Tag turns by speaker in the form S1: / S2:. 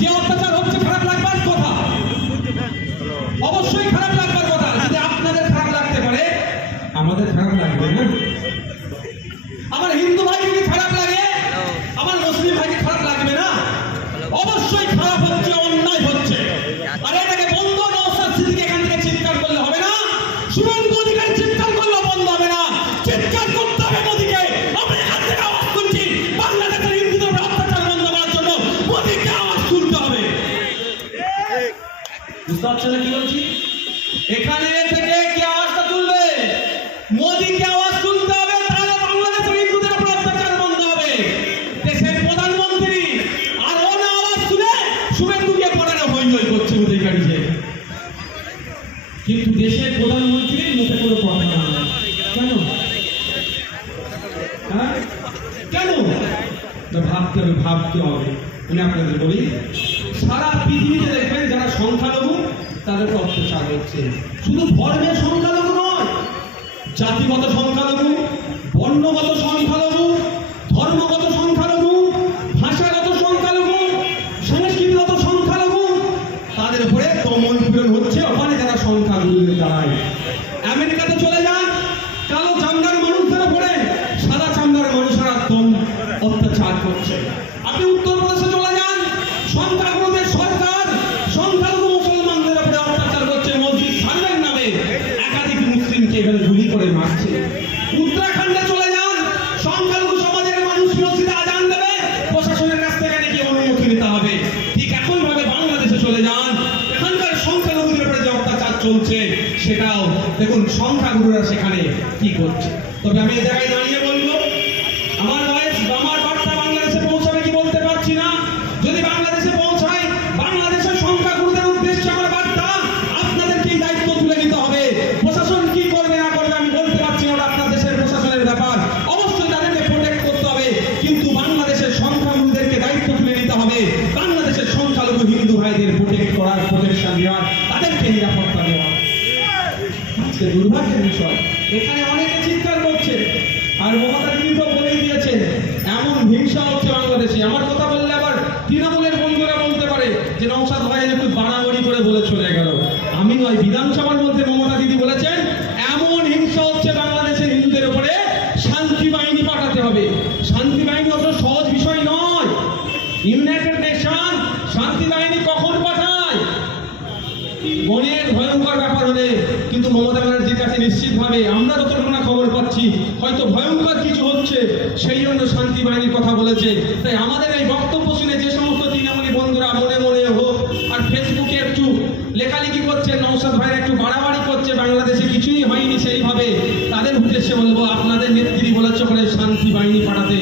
S1: যে অত্যাচার হচ্ছে, খারাপ লাগবার অবশ্যই খারাপ লাগবার কথা। আপনাদের খারাপ লাগতে পারে, আমাদের খারাপ লাগবে আমার হিন্দু ভাই যদি খারাপ লাগে? আমার মুসলিম ভাইকে খারাপ লাগবে না? অবশ্যই খারাপ হচ্ছে, অন্যায় হচ্ছে। আর বন্ধ সিদ্দিক এখান থেকে চিৎকার করলে হবে না। শুভেন্দু অধিকারী বুঝতে এখানে থেকে কি আওয়াজটা তুলবে? মোদীকে আওয়াজ তুলতে হবে, তাহলে বাংলাদেশের হিন্দুদের উপর অত্যাচার বন্ধ হবে। দেশের প্রধানমন্ত্রী আর ও আওয়াজ তুলে শুভেন্দুকে পড়ে না হই হই করছে অধিকারী যে কিন্তু দেশের প্রধানমন্ত্রী মুখে করে পড়ে না। কেন? হ্যাঁ? কেন? ভাবতে হবে ভাবতে হবে। আমি আপনাদের বলি সারা পৃথিবীতে তাদের অত্যাচার হচ্ছে। শুধু ধর্মের সংখ্যালঘু নয়, জাতিগত সংখ্যালঘু, বর্ণগত সংখ্যালঘু, ধর্মগত সংখ্যালঘু, ভাষাগত সংখ্যালঘু, সংস্কৃতিগত সংখ্যালঘু, তাদের উপরে দমন পীড়ন হচ্ছে। ওখানে যারা সংখ্যালঘু দাঁড়ায় আমেরিকাতে চলে যান দেখুন, সংখ্যাগুরুরা সেখানে কি করছে? তবে আমি জায়গায় দাঁড়িয়ে বলব, আমার ভয়েস আমার বার্তা বাংলাদেশে পৌঁছাবে কি বলতে পারছি না? যদি বাংলাদেশে পৌঁছায়, বাংলাদেশের উদ্দেশ্যে আমার বার্তা দায়িত্ব তুলে হবে। প্রশাসন কি করবে, না করবে, আমি বলতে পারছি না আপনার দেশের প্রশাসনের ব্যাপার। অবশ্যই তাদেরকে প্রোটেক্ট করতে হবে, কিন্তু বাংলাদেশের সংখ্যাগুরুদেরকে দায়িত্ব তুলে নিতে হবে। বাংলাদেশের সংখ্যালঘু হিন্দু ভাইদের প্রোটেক্ট করার প্রোটেকশন দেওয়ার, তাদেরকে নিরাপত্তা আজকে দুর্ভাগ্যের বিষয়। এখানে অনেকে চিৎকার করছে, আর মমতা দিদি তো বলেই দিয়েছেন, এমন হিংসা হচ্ছে বাংলাদেশে। আমার কথা বললে আবার তৃণমূলের বন্ধুরা বলতে পারে যে নৌসাদ ভাই একটু বাড়াবাড়ি করে বলে চলে গেল। আমি নয়, বিধানসভার মধ্যে মমতা দিদি বলেছেন, এমন হিংসা হচ্ছে বাংলাদেশের হিন্দুদের উপরে, শান্তি বাহিনী পাঠাতে হবে। শান্তি বাহিনী অত সহজ বিষয় নয়। ইউনাইটেড নেশন, শান্তি বাহিনী কখন পাঠায়? অনেক ভয়ঙ্কর কিন্তু মমতা ব্যানার্জির কাছে নিশ্চিতভাবে আমরা যতটুকু না খবর পাচ্ছি, হয়তো ভয়ঙ্কর কিছু হচ্ছে, সেই জন্য শান্তি বাহিনীর কথা বলেছে। তাই আমাদের এই বক্তব্য শুনে যে সমস্ত তৃণমূলী বন্ধুরা মনে মনে হোক, আর ফেসবুকে একটু লেখালেখি করছে নৌসাদ ভাই একটু বাড়াবাড়ি করছে, বাংলাদেশে কিছুই হয়নি সেইভাবে, তাদের উদ্দেশ্যে বলব, আপনাদের নেত্রী বলেছে ওখানে শান্তি বাহিনী পাঠাতে।